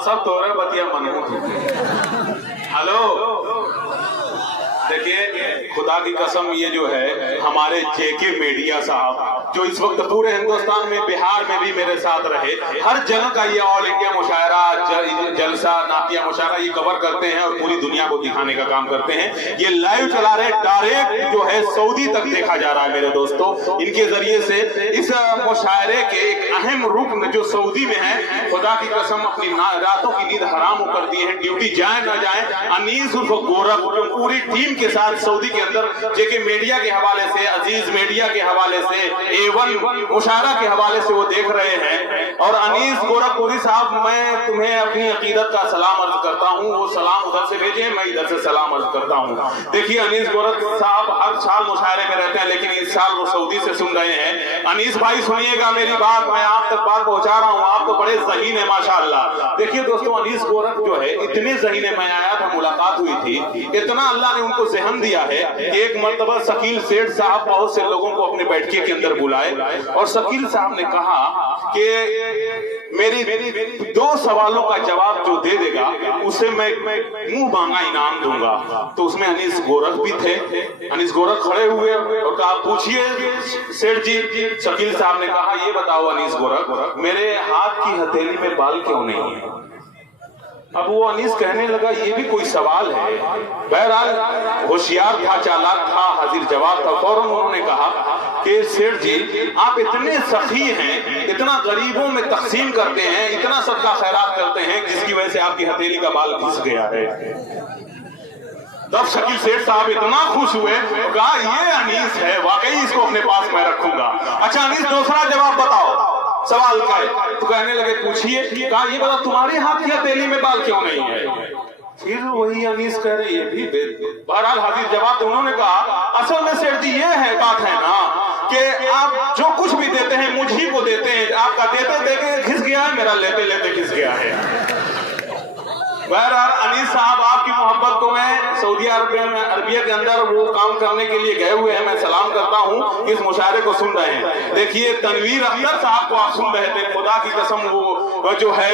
सब तोरे बतिया मनहूस। हेलो, देखिए खुदा की कसम, ये जो है हमारे जेके मीडिया साहब जो इस वक्त पूरे हिंदुस्तान में, बिहार में भी मेरे साथ रहे, हर जगह का ये ऑल इंडिया मुशायरा, जलसा, नातिया मुशायरा ये कवर करते हैं और पूरी दुनिया को दिखाने का काम करते हैं। ये लाइव चला रहे, डायरेक्ट जो है सऊदी तक देखा जा रहा है मेरे दोस्तों। इनके जरिए से इस मुशायरे के एक अहम रुकन जो सऊदी में है, खुदा की कसम अपनी रातों की नींद हराम कर दी है। ड्यूटी जाए ना जाए, अनीस उर्फ गोरख जो पूरी टीम के साथ सऊदी के अंदर जेके मीडिया के हवाले से, अजीज मीडिया के हवाले से, A1 मुशायरा के हवाले से वो देख रहे हैं। और अनीस गोरखपुरी साहब, मैं तुम्हें अपनी अकीदत का सलाम अर्ज करता हूँ। वो सलाम उधर से भेजे, मैं इधर से सलाम अर्ज करता हूँ। देखिए अनीस गोरख साहब हर साल मुशायरे में रहते हैं, लेकिन इस साल वो सऊदी से सुन रहे हैं। अनीस भाई सुनिएगा मेरी बात, मैं आप तक बात पहुंचा रहा हूँ। आप तो बड़े ज़हीन है माशाअल्लाह। देखिए दोस्तों, अनीस गोरख जो है इतने ज़हीन है, मैं आया था, मुलाकात हुई थी, इतना अल्लाह ने उनको ज़हन दिया है कि एक मर्तबा शकील सेठ साहब बहुत से लोगों को अपने बैठके के अंदर बुलाए और शकील साहब ने कहा कि मेरी 2 सवालों का जवाब जो दे देगा उसे मैं मुंह मांगा इनाम दूंगा। तो उसमें अनीस गोरख भी थे। अनीस गोरख खड़े हुए और कहा, पूछिए सेठ जी। शकील साहब ने कहा, ये बताओ अनीस गोरख, मेरे हाथ की हथेली में बाल क्यों नहीं है? अब वो अनीस कहने लगा, ये भी कोई सवाल है? बहरहाल होशियार था, चालाक था, हाजिर जवाब था। फौरन उन्होंने कहा कि सेठ जी आप इतने सखी हैं, इतना गरीबों में तकसीम करते हैं, इतना सदका खैरात करते हैं, जिसकी वजह से आपकी हथेली का बाल घिस गया है। तब शकील सेठ साहब इतना खुश हुए, कहा ये अनीस है, वाकई इसको अपने पास मैं रखूंगा। अच्छा अनीस, दूसरा जवाब बताओ, सवाल का है। तो कहने लगे, पूछिए। कहा, ये बताओ तुम्हारे हाथ की हथेली में बाल क्यों नहीं है? फिर वही अनीस कह रहे, ये भी बहरहाल हाजिर जवाब। तो उन्होंने कहा, असल में सेठ जी ये है, बात है ना कि आप जो कुछ भी देते हैं मुझी को देते हैं। आपका देते देते घिस गया है, मेरा लेते लेते घिस गया है। बहरहाल अनीस साहब आपकी मोहब्बत को मैं सऊदी अरबिया के अंदर वो काम करने के लिए गए हुए हैं, मैं सलाम करता हूँ, इस मुशायरे को सुन रहे हैं। देखिए तनवीर अख्तर साहब को आप सुन रहे थे, खुदा की कसम वो जो है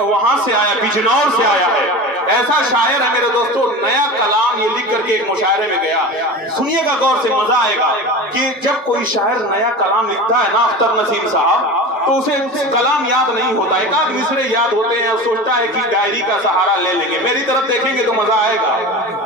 वहां से आया, बिजनौर से आया है। ऐसा शायर है मेरे दोस्तों, नया कलाम ये लिख करके एक मुशायरे में गया। सुनिएगा गौर से, मजा आएगा कि जब कोई शायर नया कलाम लिखता है ना, अख्तर नसीम साहब, तो उसे कलाम याद नहीं होता, एक आध मिसरे याद होते हैं और सोचता है कि डायरी का सहारा ले लेंगे। मेरी तरफ देखेंगे तो मजा आएगा।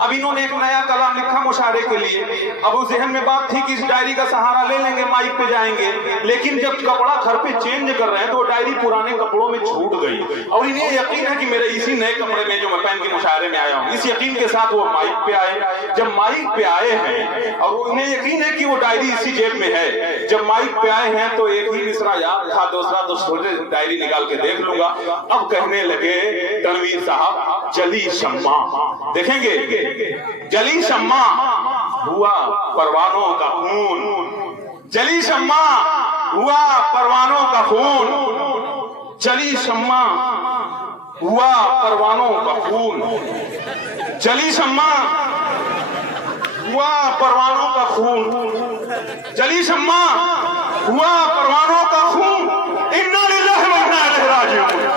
अब इन्होंने एक नया कलाम लिखा मुशायरे के लिए। अब उस जहन में बात थी कि इस डायरी का सहारा ले लेंगे, माइक पे जाएंगे, लेकिन जब कपड़ा घर पे चेंज कर रहे हैं तो वो डायरी पुराने कपड़ों में छूट गई। और इन्हें यकीन है कि मेरे इसी नए कपड़े में जो मैं पहन के मुशायरे में आया हूँ, इस यकीन के साथ वो माइक पे आए। जब माइक पे आए हैं और उन्हें यकीन है कि वो डायरी इसी जेब में है, जब माइक पे आए हैं तो एक ही मिसरा याद था, दूसरा तो सोचे डायरी निकाल के देख लूंगा। अब कहने लगे तनवीर साहब, जली शम्मा, देखेंगे जली शम्मा हुआ परवानों का खून, जली शम्मा हुआ परवानों का खून, जली शम्मा हुआ परवानों का खून, जली शम्मा हुआ परवानों का खून, जली शम्मा हुआ परवानों का खून, इन्ना लिल्लाहि व इन्ना इलैहि राजिऊन।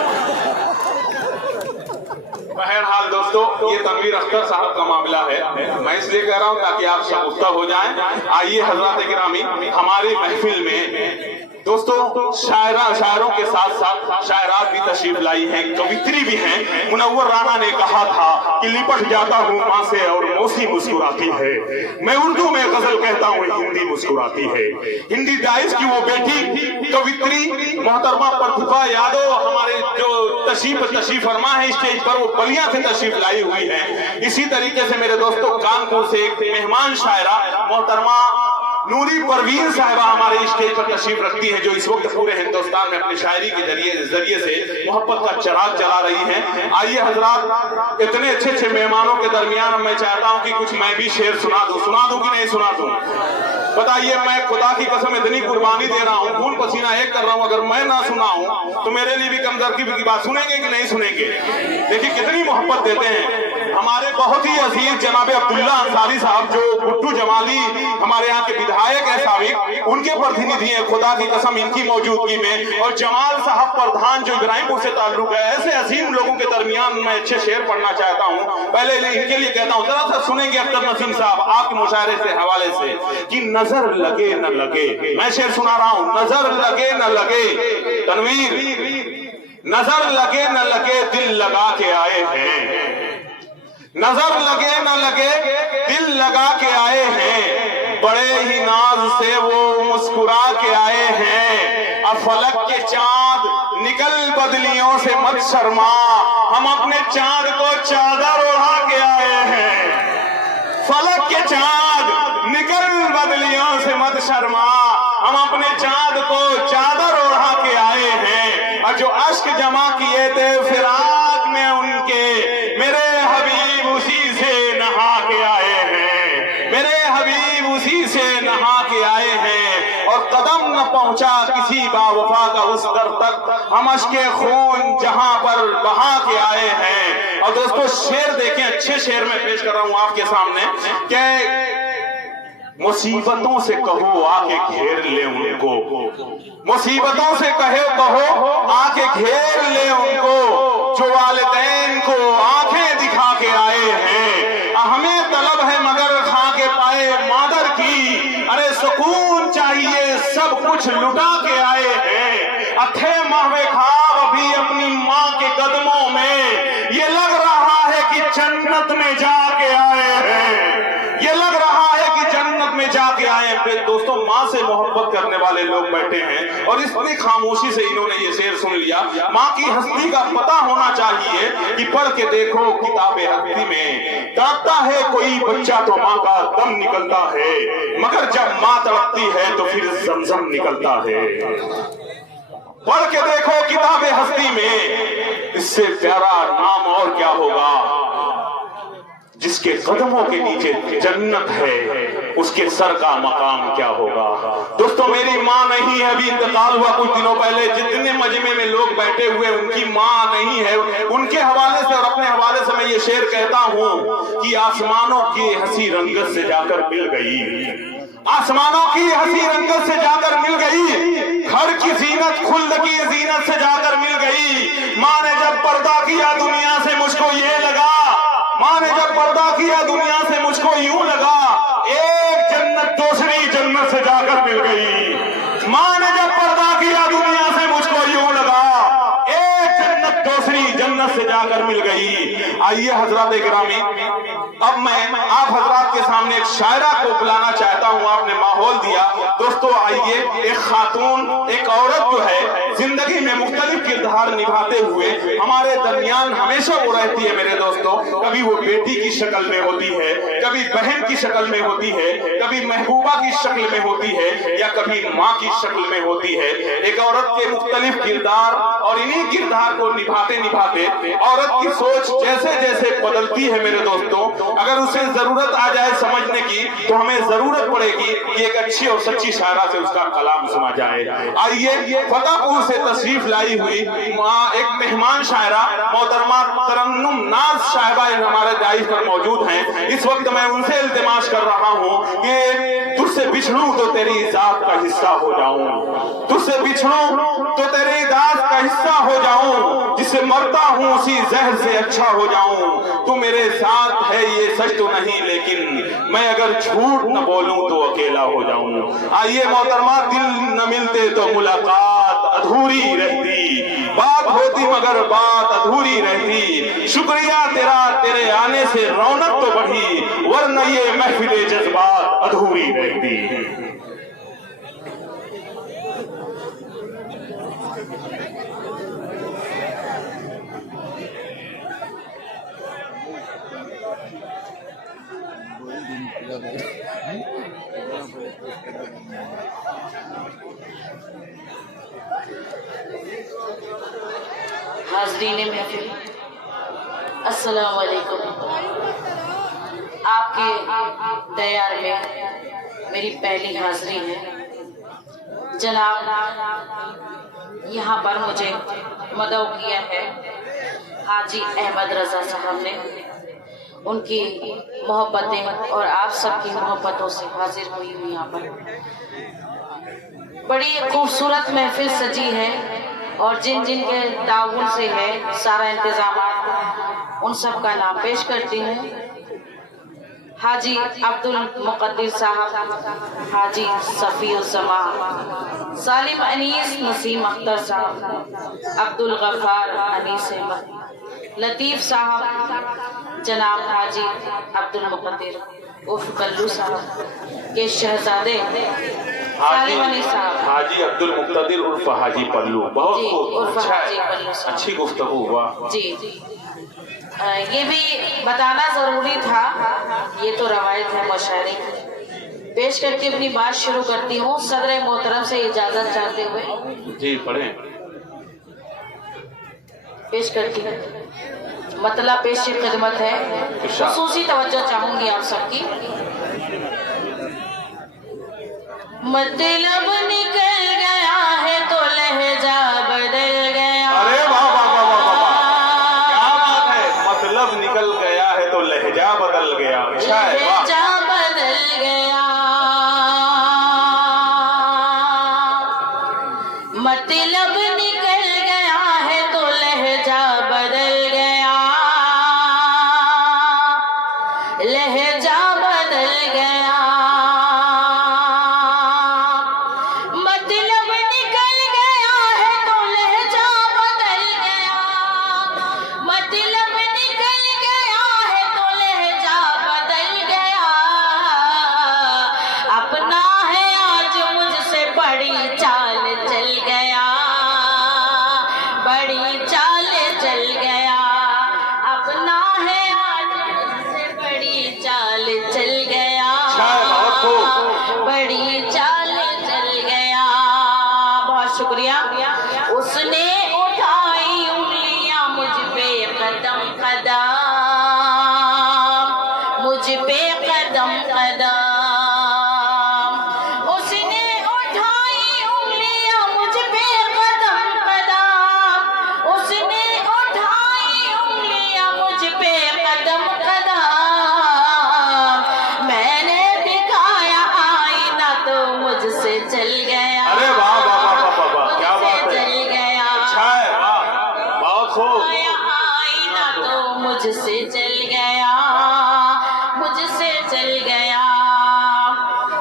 बहरहाल दोस्तों, ये तनवीर अख्तर साहब का मामला है, मैं इसलिए कह रहा हूं ताकि आप शगुफ्ता हो जाएं। आइए हजरात गिरामी, हमारी महफिल में दोस्तों शायरों के साथ साथ शायरात भी तशरीफ लाई हैं, कवित्री भी हैं। मुनव्वर राना ने कहा था कि लिपट जाता हूँ माँ से और मौसी मुस्कुराती है, मैं उर्दू में गजल कहता हूँ, हिंदी मुस्कुराती है। हिंदी दाइश की वो बेटी कवित्री मोहतरमा प्रतिभा यादव हमारे जो तशरीफ फरमा है स्टेज पर, वो बलिया से तशरीफ लाई हुई है। इसी तरीके से मेरे दोस्तों कानपुर से एक मेहमान शायरा मोहतरमा नूरी परवीन साहिबा हमारे स्टेज पर तशरीफ रखती है, जो इस वक्त पूरे हिंदुस्तान में अपनी शायरी के जरिए से मोहब्बत का चिराग जला रही हैं। आइए हजरात, इतने अच्छे अच्छे मेहमानों के दरमियान मैं चाहता हूं कि कुछ मैं भी शेर सुना दूं कि नहीं सुना दूं? बताइए, मैं खुदा की कसम इतनी कुर्बानी दे रहा हूँ, खून पसीना एक कर रहा हूँ, अगर मैं ना सुनाऊं तो मेरे लिए भी कमदर्दी की बात सुनेंगे कि नहीं सुनेंगे? देखिए कितनी मोहब्बत देते हैं। हमारे बहुत ही अजीज जनाब अब्दुल्ला अंसारी साहब, जो गुड्डू जमाली हमारे यहाँ के विधायक है साबिक, उनके प्रतिनिधि हैं। खुदा की कसम इनकी मौजूदगी में, और जमाल साहब प्रधान जो इब्राहिमपुर से ताल्लुक है, ऐसे अजीम लोगों के दरमियान मैं अच्छे शेर पढ़ना चाहता हूँ। पहले इनके लिए कहता हूँ, जरा सा सुनेंगे अख्तर नसीम साहब आपके मुशायरे से हवाले से कि नजर लगे न लगे, मैं शेर सुना रहा हूँ, नजर लगे न लगे तनवीर, नजर लगे न लगे दिल लगा के आए हैं, नजर लगे न लगे दिल लगा के आए हैं, बड़े ही नाज से वो मुस्कुरा के आए हैं। अब फलक के चांद निकल बदलियों से मत शर्मा, हम अपने चांद को चादर ओढ़ा के आए हैं। फलक के चांद निकल बदलियों से मत शर्मा, हम अपने चांद को चादर ओढ़ा के आए हैं। और जो अश्क जमा किए थे फिराक में उनके, मेरे हबीब उसी से नहा के आए हैं, मेरे हबीब उसी से नहा के आए हैं। और कदम न पहुंचा किसी बावफा का उस दर तक, हम अश्के खून जहां पर बहा के आए हैं। और दोस्तों शेर देखें, अच्छे शेर में पेश कर रहा हूं आपके सामने कि मुसीबतों से कहो आके घेर ले उनको, मुसीबतों से कहो आके घेर ले उनको, जो वालिदैन को आंखें दिखा के आए हैं। हमें तलब है मगर खा के पाए मादर की, अरे सुकून चाहिए सब कुछ लुटा के आए हैं। अथे महवे ख्वाब अभी अपनी माँ के कदमों में, ये लग रहा है कि जन्नत में जाके आए हैं, ये लग रहा है कि जन्नत में जाके आए हैं। दोस्तों माँ से मोहब्बत करने वाले लोग बैठे हैं और इतनी खामोशी से इन्होंने ये शेर सुन लिया। माँ की हस्ती का पता होना चाहिए कि पढ़ के देखो किताबे हस्ती में, तड़पता है कोई बच्चा तो माँ का दम निकलता है, मगर जब माँ तड़पती है तो फिर जमजम निकलता है। पढ़ के देखो किताबे हस्ती में, इससे प्यारा नाम और क्या होगा। जिसके कदमों के नीचे जन्नत है उसके सर का मकाम क्या होगा। दोस्तों मेरी माँ नहीं है, अभी इंतकाल हुआ कुछ दिनों पहले। जितने मजमे में लोग बैठे हुए उनकी माँ नहीं है, उनके हवाले से और अपने हवाले से मैं ये शेर कहता हूँ कि आसमानों की हंसी रंगत से जाकर मिल गई, आसमानों की हंसी रंगत से जाकर मिल गई, घर की जीनत खुल्द की जीनत से जाकर मिल गई। माँ ने जब पर्दा किया दुनिया से मुझको ये लगा, माँ ने जब पर्दा किया दुनिया से मुझको यूं लगा, एक जन्नत दूसरी जन्नत से जाकर मिल गई। माँ ने जब पर्दा किया दुनिया से मुझको यूं लगा, एक जन्नत दूसरी जन्नत से जाकर मिल गई। आइए हजरात गिरामी, अब मैं आप हजरात के सामने एक शायरा को बुलाना चाहता हूँ। आपने माहौल दिया दोस्तों, आइए एक खातून, एक औरत जो है जिंदगी में मुख्तलिफ किरदार निभाते हुए हमारे दरमियान हमेशा वो रहती है मेरे दोस्तों। कभी वो बेटी की शक्ल में होती है, कभी बहन की शक्ल में होती है, कभी महबूबा की शक्ल में होती है, या कभी माँ की शक्ल में होती है। एक औरत के मुख्तलिफ किरदार, और इन्हीं किरदार को निभाते निभाते औरत की सोच जैसे जैसे बदलती है मेरे दोस्तों, अगर उसे जरूरत आ जाए समझने की तो हमें जरूरत पड़ेगी कि एक अच्छी और सच्ची शायरा से उसका कलाम सुना जाए। आइए फतेहपुर से तशरीफ लाई हुई एक मेहमान शायरा मोहतरमा तरन्नुम नाज साहिबा हमारे दाइश पर मौजूद हैं। इस वक्त मैं उनसे इल्तिमास कर रहा हूँ कि तुझसे बिछड़ूं तो तेरी जात का हिस्सा हो जाऊं, तुझसे बिछड़ूं तो तेरी जात का हिस्सा हो जाऊं, जिससे मरता हूँ उसी जहर से अच्छा हो जाऊं। तू मेरे साथ है ये सच तो नहीं, लेकिन मैं अगर झूठ न बोलूं तो अकेला हो जाऊं। आइए मोहतरमा, दिल न मिलते तो मुलाकात अधूरी रहती, बात होती मगर बात अधूरी रहती। शुक्रिया तेरा तेरे आने से रौनक तो बढ़ी, वरना ये महफिले जज्बात अधूरी रहती। हाज़रीन महफिल, अस्सलाम वालेकुम। आपके दयार में मेरी पहली हाज़री है। जनाब यहाँ पर मुझे मदऊ किया है हाजी अहमद रजा साहब ने। उनकी मोहब्बतें और आप सबकी मोहब्बतों से हाजिर हुई हूँ यहाँ पर। बड़ी खूबसूरत महफिल सजी है और जिन जिन के ताउन से है सारा इंतजाम, उन सब का नाम पेश करती हूँ। हाजी अब्दुल मुकद्दिर साहब, हाजी सफीउज़्ज़मा, सालिम अनीस नसीम अख्तर साहब, अब्दुल गफ्फार अनीस अहमद, लतीफ़ साहब, जनाब हाजी अब्दुल मुकद्दिर उर्फ कल्लू साहब के शहजादे सालिम अनीस साहब, हाजी अब्दुल मुकद्दिर उर्फ हाजी पल्लू। बहुत जी, खूब, उर्फ अच्छा हाजी है, पल्लू साहब। अच्छी गुफ्तगू हुआ जी। ये भी बताना जरूरी था, ये तो रवायत है मुशायरे की। पेश करके अपनी बात शुरू करती हूँ सदर मोहतरम से इजाजत चाहते हुए। जी पढ़ें। पेश करती हूँ, मतलब पेश खिदमत है, खुसूसी तवज्जो चाहूंगी आप सबकी। मतलब निकल गया है तो लहजा बदल गया। अरे वाह वाह वाह वाह वाह, क्या बात है। मतलब निकल गया है तो लहजा बदल गया। अच्छा है, वाह। लहजा बदल गया, मतलब निकल गया है तो लहजा बदल गया, लहजा बदल गया, मतलब निकल गया है तो लहजा बदल गया, मतलब निकल गया है तो लहजा बदल गया। अपना है आज मुझसे बड़ी चाल चल गया, बड़ी चाल चल गया। अपना है आज मुझसे बड़ी चाल चल गया, बड़ी चाल चल गया। बहुत शुक्रिया। उसने उठाई उंगलियां मुझ पे कदम कदम, मुझ पे कदम कदम। उसने उठाई उंगलियां मुझ पे कदम कदम, उसने उठाई उंगलियां मुझ पे कदम कदम। मैंने दिखाया आईना तो मुझसे चल गया। अरे वाह वाह वाह वाह वाह, क्या बात है। चल गया। अच्छा है, वाह, बहुत खूब। आईना तो मुझसे चल गया, मुझसे चल गया।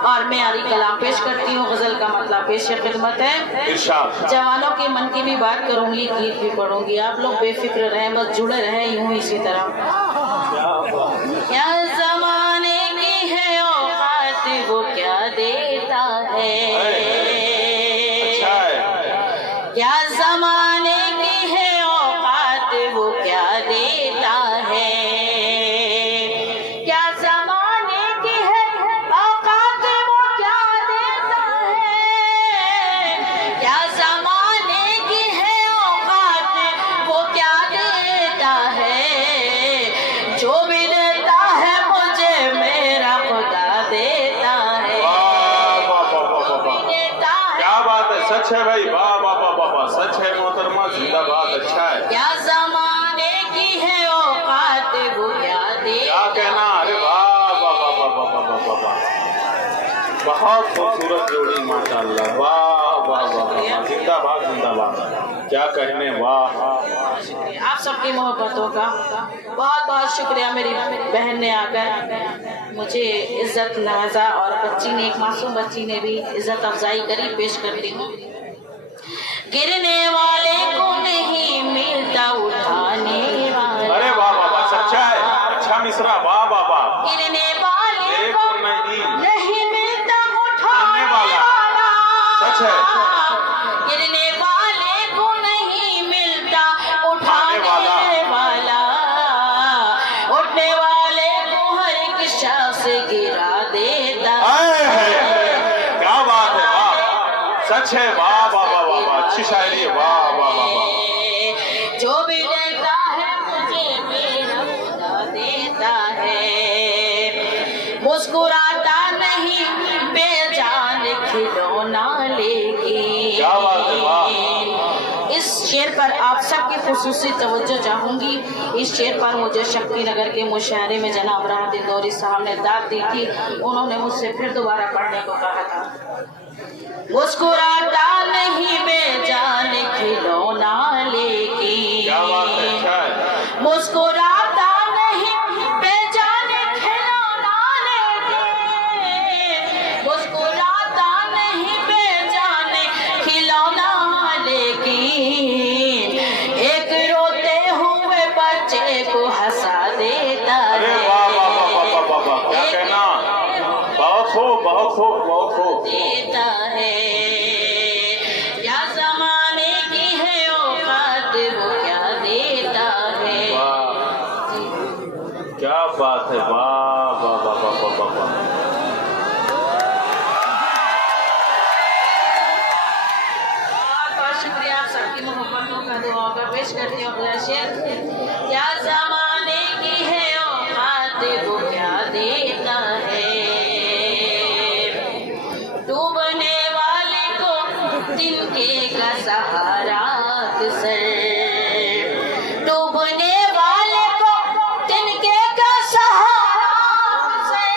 और मैं यारी कलाम पेश करती हूँ। गजल का मतलब पेश खिदमत है। इरशाद। जवानों के मन की भी बात करूंगी, गीत भी पढ़ूंगी। आप लोग बेफिक्र रहें, बस जुड़े रहें यूं इसी तरह। क्या जमाने की है औकात, वो क्या देता है। अच्छा है। क्या जमाने की है औकात, वो क्या देता है। क्या जमाने की है औकात, वो क्या देता है। क्या जमाने की है औकात, वो क्या देता है। जो भी देता है मुझे मेरा खुदा देता है। वाह वाह वाह वाह वाह वाह, देता है। क्या बात है। सच है भाई, वाह वाह वाह वाह वाह, सच है मोहतरमा, जिंदाबाद। अच्छा है, क्या जमाने की है औकात, वो क्या दे। क्या कहना। अरे वाह वाह वाह वाह वाह वाह वाह वाह, बहुत खूबसूरत जोड़ी माशाअल्लाह। वाह वाह वाह वाह, जिंदाबाद जिंदाबाद, क्या कहने। वाह आप सबकी मोहब्बतों का बहुत बहुत शुक्रिया। मेरी बहन ने आकर मुझे इज्जत नवाजा और बच्ची ने, एक मासूम बच्ची ने भी इज्जत अफजाई करी। पेश करती हूँ। गिरने वाले को नहीं मिलता उठाने वाला। अरे वाह वाह वाह, सच्चा है। अच्छा मिसरा, वाह वाह वाह। गिरने वाले को नहीं मिलता उठाने वाला। सच है। गिरने वाले को नहीं मिलता उठाने वाला। उठने वाले को हर एक शख्स गिरा देता है। क्या बात है, वाह, सच है। वाह वाह वाह वाह वाह, अच्छी शायरी है। वाह वाह वाह वाह, जो भी देता है मुझे मेरा खुदा देता है। मुस्कुराता नहीं बेजान खिलौना लेके। क्या बात है, वाह। इस शेर पर आप सबकी खुसूसी तवज्जो चाहूंगी। इस शेर पर मुझे शक्ति नगर के मुशायरे में जनाब राहत इंदौरी साहब ने दाद दी थी। उन्होंने मुझसे फिर दोबारा पढ़ने को कहा था। मुस्कुराता नहीं बेजान खिलौना लेके, मुस्कुराता नहीं बेजान खिलौना लेके, मुस्कुराता नहीं बेजान खिलौना लेके, एक रोते हुए बच्चे को हंसा देता है। क्या कहना, बहुत खूब, बहुत खूब, बहुत खूब देता है। क्या जमाने की है औकात, वो क्या देता है। क्या बात है, वाह वाह वाह वाह वाह वाह वाह। बहुत शुक्रिया आप सबकी मोहब्बतों का, दुआओं का पेश करती हूँ अगला शेर। क्या जमाने की है औकात, वो क्या देता है। डूबने वाले को तिनके का सहारा अक्सर, डूबने वाले को तिनके का सहारा अक्सर,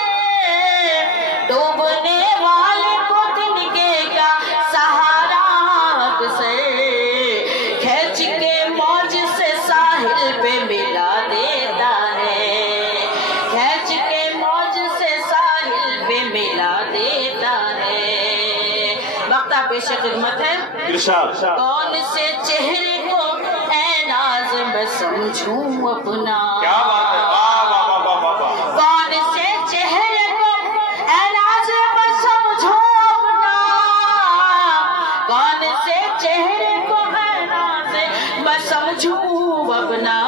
डूबने वाले को तिनके का सहारा अक्सर, खींच के मौज से साहिल पे मिला देता है, खींच के मौज से साहिल पे मिला देता है। वक्ता पेश खिदमत है। कौन से चेहरे को ऐ नाज़ मैं समझूं अपना। क्या बात है, वाह वाह वाह वाह वाह वाह। कौन से चेहरे को ऐ नाज़ मैं समझूं अपना, कौन से चेहरे को ऐ नाज़ मैं समझूं अपना।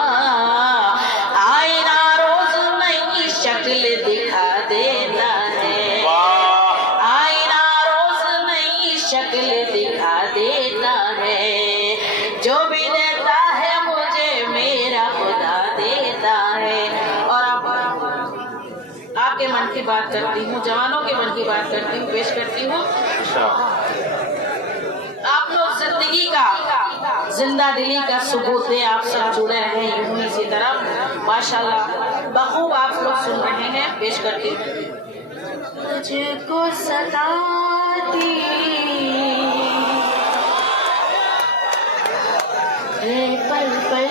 आईना रोज नई शक्ल दिखा देता है, आईना रोज नई शक्ल दिखा देता है। जो भी देता है मुझे मेरा खुदा देता है। और आपके मन की बात करती हूँ, जवानों के मन की बात करती हूँ, पेश करती हूँ। आप लोग जिंदगी का, जिंदा दिली का सबूत दे, आप सब जुड़े रहे यूं इसी तरह माशाल्लाह बखूब आप लोग सुन रहे हैं। पेश करती हूँ। तुझको सताती है पल पल,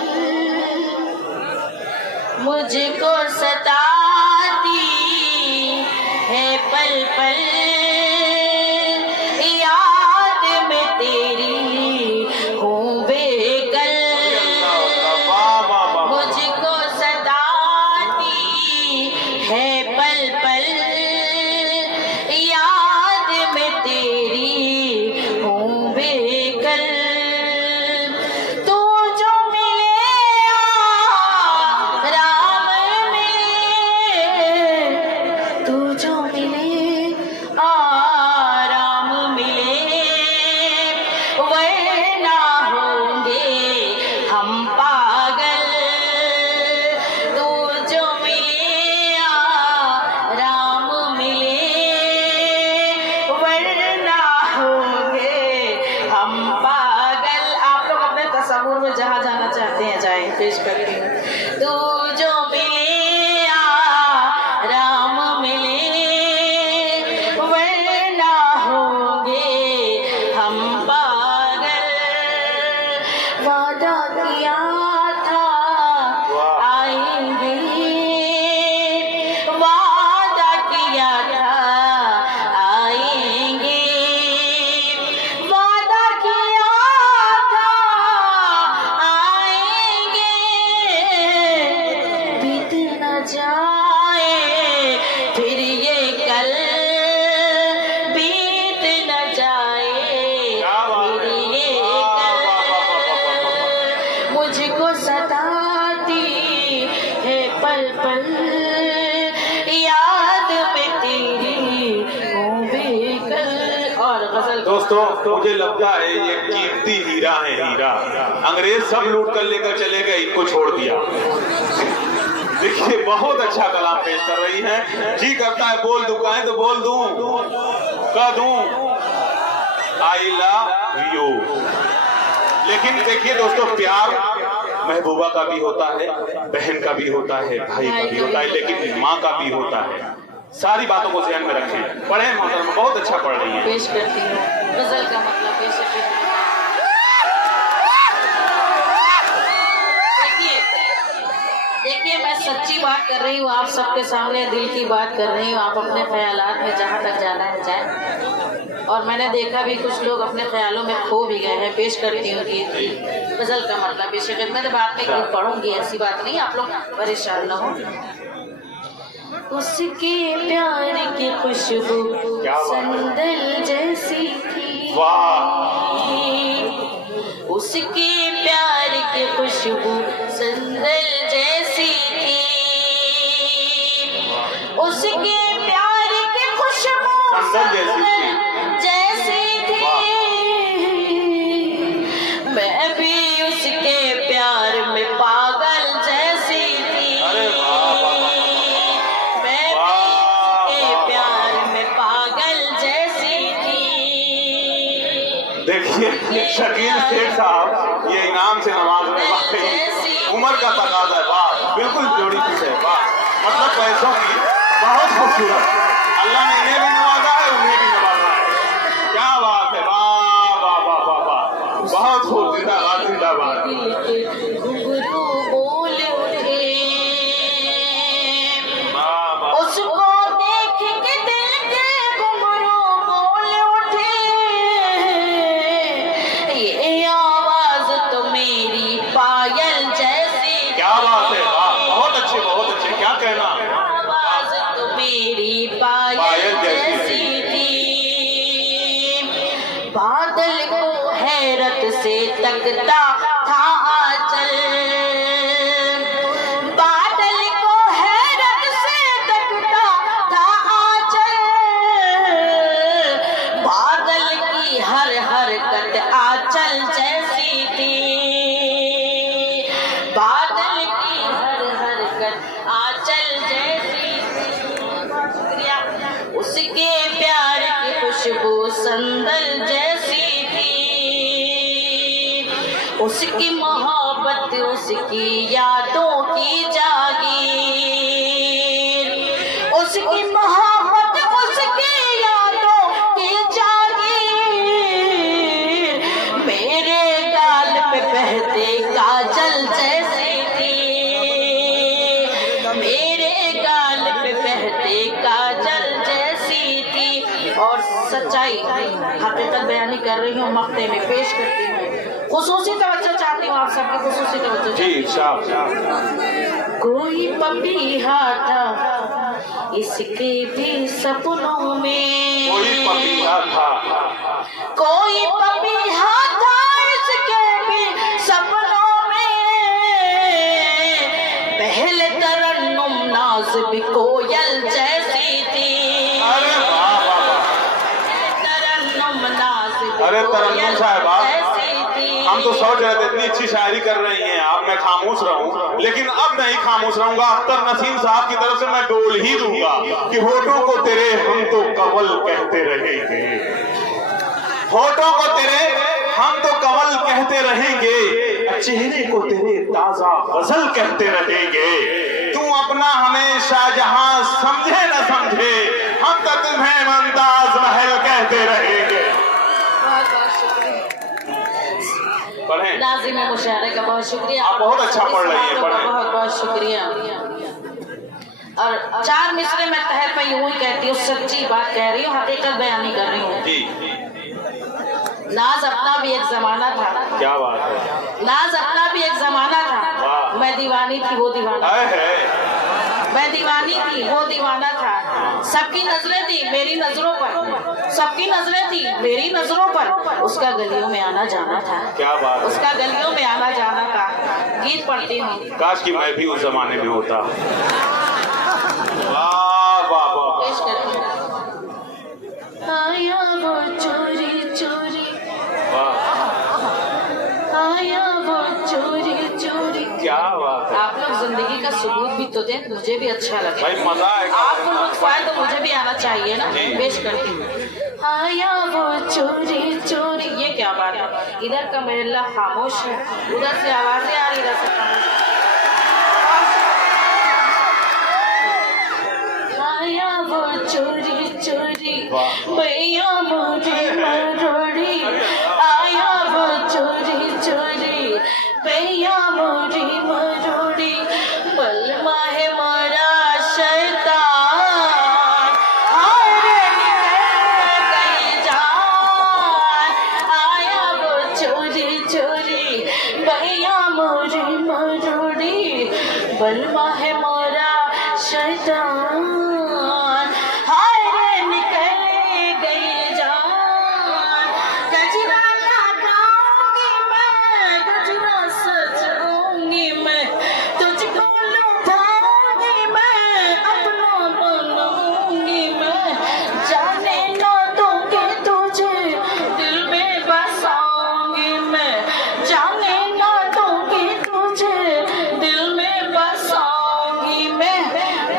मुझको सताती है पल पल, याद में तेरी हूँ बेकल, मुझको सताती है पल पल, याद में तेरी हूँ बेकल। तू जो मिले राम मिले, तू जो मिले आराम मिले, वरना होंगे हम पागल। तू जो मिले आराम मिले, वरना होंगे हम पागल। आप लोग अपने तस्वुर में जहाँ जाना चाहते हैं जाएं। पेश करती हूँ। तू जो मिले आराम मिले, वरना होंगे हम पागल। वादा किया था आएंगे, वादा किया था आएंगे, वादा किया था आएंगे, बीत न जाए फिर ये कल, बीत न जाए फिर ये कल, मुझको सताती है पल पल, याद में तेरी हूँ बेकल। और गजल दोस्तों मुझे लगता है ये कीमती हीरा है, हीरा। अंग्रेज सब लूट कर लेकर चले गए, इनको छोड़ दिया। देखिए बहुत अच्छा कलाम पेश कर रही हैं। जी करता है बोल दूं, कहें तो बोल दूं, कह दूं आई लव यू। लेकिन देखिए दोस्तों, प्यार महबूबा का भी होता है, बहन का भी होता है, भाई का भी होता है, लेकिन माँ का भी होता है। सारी बातों को ध्यान में रखें। पढ़े मोहतरमा, बहुत अच्छा पढ़ रही हैं। पेश करती हूँ गजल का मतलब बेशक। देखिए मैं सच्ची बात कर रही हूँ, आप सबके सामने दिल की बात कर रही हूँ। आप अपने ख्यालात में जहाँ तक जाना है जाए। और मैंने देखा भी कुछ लोग अपने ख्यालों में खो भी गए हैं। पेश करती हूँ गीत गजल का मतलब बेशक। मैं बाद में गीत पढ़ूंगी, ऐसी बात नहीं, आप लोग परेशान न हो। उसके प्यार की खुशबू संदल जैसी थी, उसके प्यार की खुशबू संदल जैसी थी, उसके प्यार की खुशबू संदल जैसी थी। मैं भी उसके प्यार में पागल जैसी थी, मैं भी उसके प्यार में पागल जैसी थी। देखिए शकील शेख साहब ये इनाम से नवाजने वाले, उम्र का तकाजा है। वाह, बिल्कुल जोड़ी थी है। वाह, मतलब पैसों की बहुत खूबसूरत। अल्लाह ने इन्हें भी नवाजा है, उन्हें भी नवाजा है। क्या बात है। वाह वाह वाह वाह वाह, बहुत खूब। जिंदाबाद जिंदाबाद। घुंघरू बोल उठे, उसको देख के दिल के घुंघरू बोल उठे। ये आवाज तो मेरी पायल जैसी। क्या बात है। बहुत अच्छे बहुत अच्छे। क्या कहना। आवाज तो मेरी पायल जैसी थी। बादल को हैरत से तकता था आंचल, बादल को हैरत से तकता था आंचल। बादल की हर हरकत आंचल जैसी थी, बादल की हर हरकत आंचल जैसी थी। शुक्रिया। उसके प्यार की खुशबू संदल जैसी थी, उसकी मोहब्बत उसकी यादों की जागीर, उसकी मोहब्बत उसकी यादों की जागीर। मेरे गाल पे बहते काजल जैसी थी, मेरे गाल पे बहते काजल जैसी थी। और सच्चाई हकीकत बयानी कर रही हूँ, मक्ते में पेश करती हूँ। खुसूसी तवज्जो चाहती हूँ, आप सबकी खुसूसी तवज्जो। जी शाबाश। कोई पपीहा था इसके भी सपनों में, कोई पपीहा था, कोई पपीहा था इसके भी सपनों में। पहले तरन्नुम नाज भी कोयल जैसी थी, अरे वाह वाह वाह। तरन्नुम नाज भी अरे तरन्नुम साहिबा, जैसी थी। हम तो सोच रहे थे इतनी अच्छी शायरी कर रही हैं आप, मैं खामोश रहूं, लेकिन अब नहीं खामोश रहूंगा। अख्तर नसीम साहब की तरफ से मैं डोल ही दूंगा कि होठों को तेरे हम तो कवल कहते रहेंगे, होठों को तेरे हम तो कवल कहते रहेंगे, चेहरे को तेरे ताजा गजल कहते रहेंगे। तू अपना हमेशा जहां समझे न समझे, हम तो तुम्हें मुमताज महल कहते रहेंगे। बहुत बहुत शुक्रिया। पढ़ें। लाजिम मुशायरे का बहुत शुक्रिया। आप बहुत अच्छा पढ़ रही हैं, पढ़ें। बहुत बहुत शुक्रिया। और चार मिसरे में तहत मैं यूं ही कहती हूँ, सच्ची बात कह रही हूँ, हकीकत बयानी कर रही हूँ। जी नाज अपना भी एक जमाना था, क्या बात है। नाज अपना भी एक जमाना था। वाह। मैं दीवानी थी वो दीवाना, मैं दीवानी थी वो दीवाना था। सबकी नजरें थी मेरी नजरों पर, सबकी नजरें थी मेरी नजरों पर। उसका गलियों में आना जाना था, क्या बात है। उसका गलियों में आना जाना था। गीत पढ़ती हूँ। काश कि मैं भी उस जमाने में होता। वाह वाह वाह। पेश करती हूँ। आया वो चोरी चोरी, आया वो चोरी चोरी। क्या बात है। आप लोग जिंदगी का सबूत भी तो दें, मुझे भी अच्छा लगे। भाई मजा है। आपको लुत्फ आए तो मुझे भी आना चाहिए ना। जी। पेश करती हूँ। आया वो चोरी चोरी। ये क्या बात है, इधर का मेरे अल्लाह खामोश है, उधर से आवाजें आ रही, इधर से खामोश। आया वो चोरी चोरी भैया मुझे मरोड़ी, आया वो चोरी चोरी भैया मुझे मरोड़ी। बलमा है मोरा शैतान, हारे निकल गई जान। आया वो चोरी चोरी भैया मुझे मरोड़ी, बलमा है मोरा शैतान, हारे निकल गई जान। गजरा लगाऊंगी मैं, गजरा सजाऊंगी मैं, तुझको लुभाऊंगी मैं, अपना बनाऊंगी मैं। जाने ना दूंगी तुझे, दिल में बसाऊंगी मैं। जाने ना दूंगी तुझे, दिल में बसाऊंगी मैं।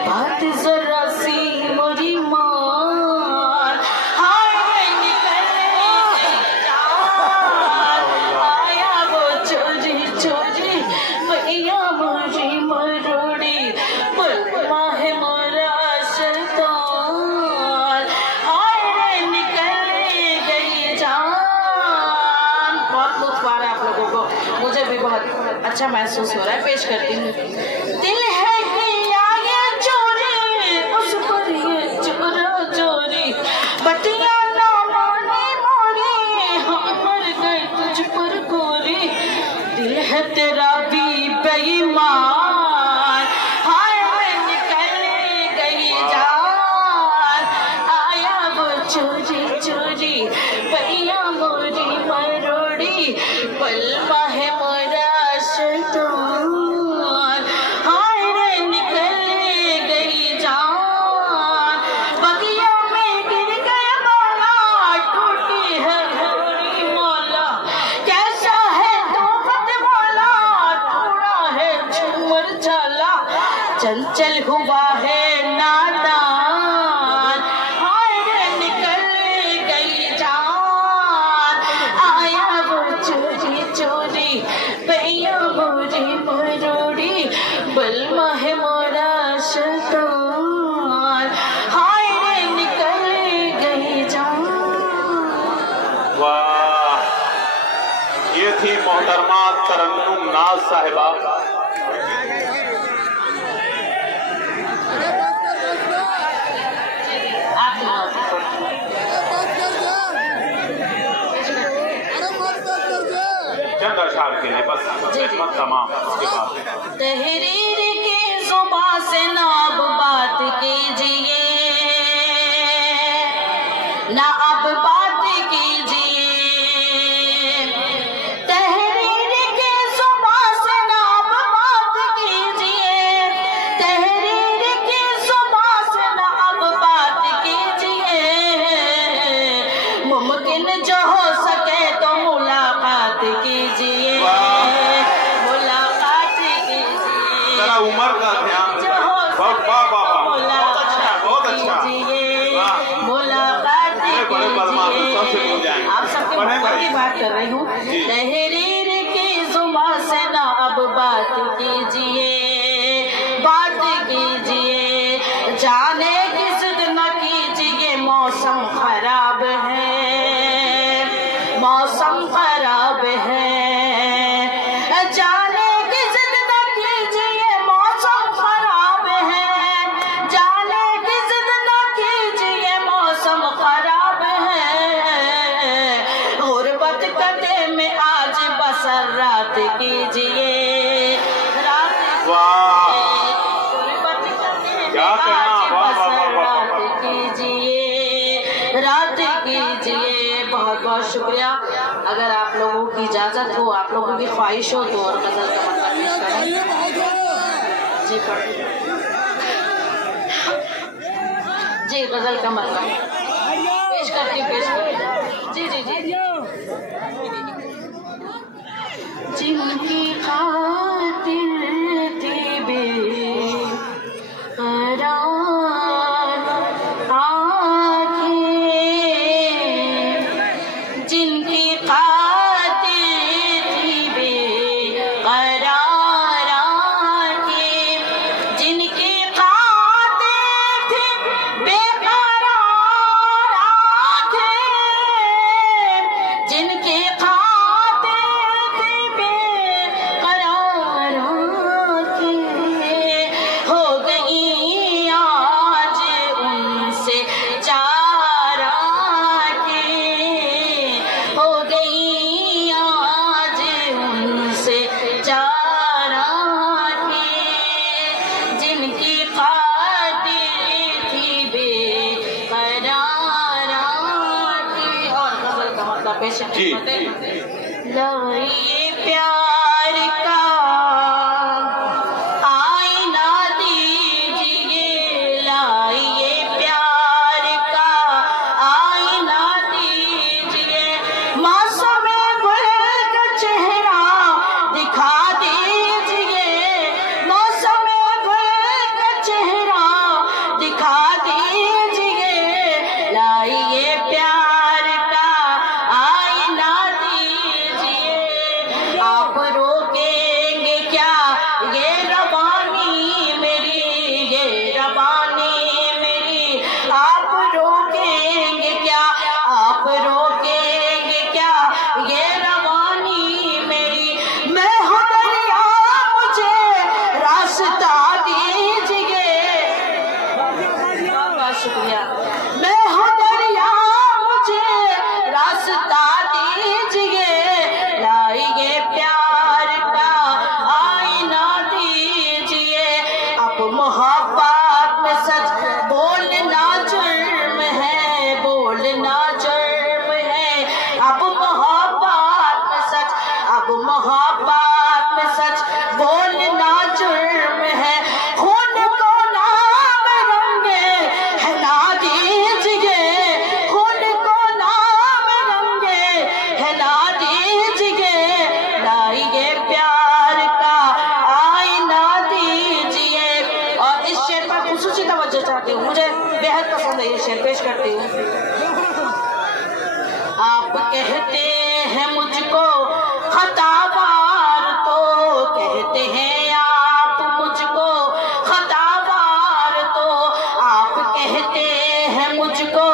बात जरा सी मोरी मान, हाय निकल गई जान। आया वो चोरी चोरी भैया मुझे मरोड़ी, बलमा है मोरा शैतान, हाय निकल गई जान। बहुत लुत्फ आ रहा है आप लोगों को, मुझे भी बहुत अच्छा महसूस हो रहा है। पेश करती हूँ। दिल है किया ये चोरी, उस पर ये चोरा चोरी, बतिया ना मानी मोरी, हम मर गए तुझ पर गोरी। दिल है तेरा भी बेईमान, हाय निकल गई जान। आया वो चोरी चोरी भैया मोरी मरोड़ी, बलमा है मोरा शैतान, हाय निकल गई जान। बगिया में गिर गया मौला, टूटी है मोरी मौला। कैसा है तोहफत मौला, टूटा है झूमर झाला। चंचल हुआ है नादान, हाय निकल गई जान। आया वो चोरी चोरी भैया मोरी मरोड़ी, बलमा है मोरा शैतान, हाय निकल गई जान। वाह, ये थी मोहतरमा तरन्नुम नाज साहिबा। आप चंद अशार के लिए बस खिदमत तमाम, उसके बाद तहरीर की जुबां से ना अब बात कीजिए, ना अब बात कीजिए। तहरीर की जुबां से ना अब बात कीजिए, तहरीर की जुबां से ना अब बात कीजिए। मुमकिन जो हो सके तो मुलाकात कीजिए, मुलाकात कीजिए। जरा उम्र का ध्यान, बहुत वाह वाह वाह, बहुत अच्छा, बहुत अच्छा। वाह, मुलाकात बड़े बदमाश सबसे मिल जाएंगे। आप सबके मोहब्बत की बात कर रही हूँ। तहरीर की जुबां से ना अब बात कीजिए, बात कीजिए। जाने की जिद न कीजिए, मौसम खराब है, मौसम खराब है। जाने की जिद न कीजिए, मौसम खराब है। जाने की जिद न कीजिए, मौसम खराब है। गुर्बत कटे में आज बसर रात कीजिए, रात वाह, गुर्बत कटे में क्या कहना, आज वाह, वाह, बसर वाह, वाह, रात कीजिए, रात कीजिए। बहुत बहुत शुक्रिया। अगर आप लोगों की इजाजत हो, आप लोगों की ख्वाहिश हो तो और गजल का मतलब पेश करें। जी पढ़िए। जी गजल का मतलब पेश करके पेश करिए। जी जी जी। जिनकी खातिर थी बेकरार आँखें, जी। लाइए प्यार का आईना दीजिए, लाइए प्यार का आईना दीजिए, मौसम गुल का चेहरा दिखा दीजिए, मौसम गुल का चेहरा दिखा दीजिए, लाइए प्यार का आईना दीजिए। आप रोकेंगे क्या ये रवानी मेरी, ये रवानी मेरी, आप रोकेंगे क्या, आप रोकेंगे क्या ये रवानी मेरी, मैं हूँ दरिया मुझे रास्ता दीजिए। बहुत शुक्रिया। मैं हूँ दरिया मुझे रास्ता दीजिए, लाइए प्यार का आईना दीजिए। अब मोहब्बत में सच बोलना जुर्म है, बोलना जुर्म है, अब मोहब्बत में सच, अब मोहब्बत में सच बोलना जुर्म है, खून को नाम रंगे हिला दीजिए, खून को नाम रंगे हिला दीजिए, लाइए प्यार का आईना दीजिए। और इस शेर पर खुसूसी तवज्जो चाहती हूँ, मुझे बेहद पसंद है ये शेर, पेश करती हूँ। आप कहते हैं मुझको खतावार, तो कहते हैं आप मुझको खतावार, तो आप कहते हैं मुझको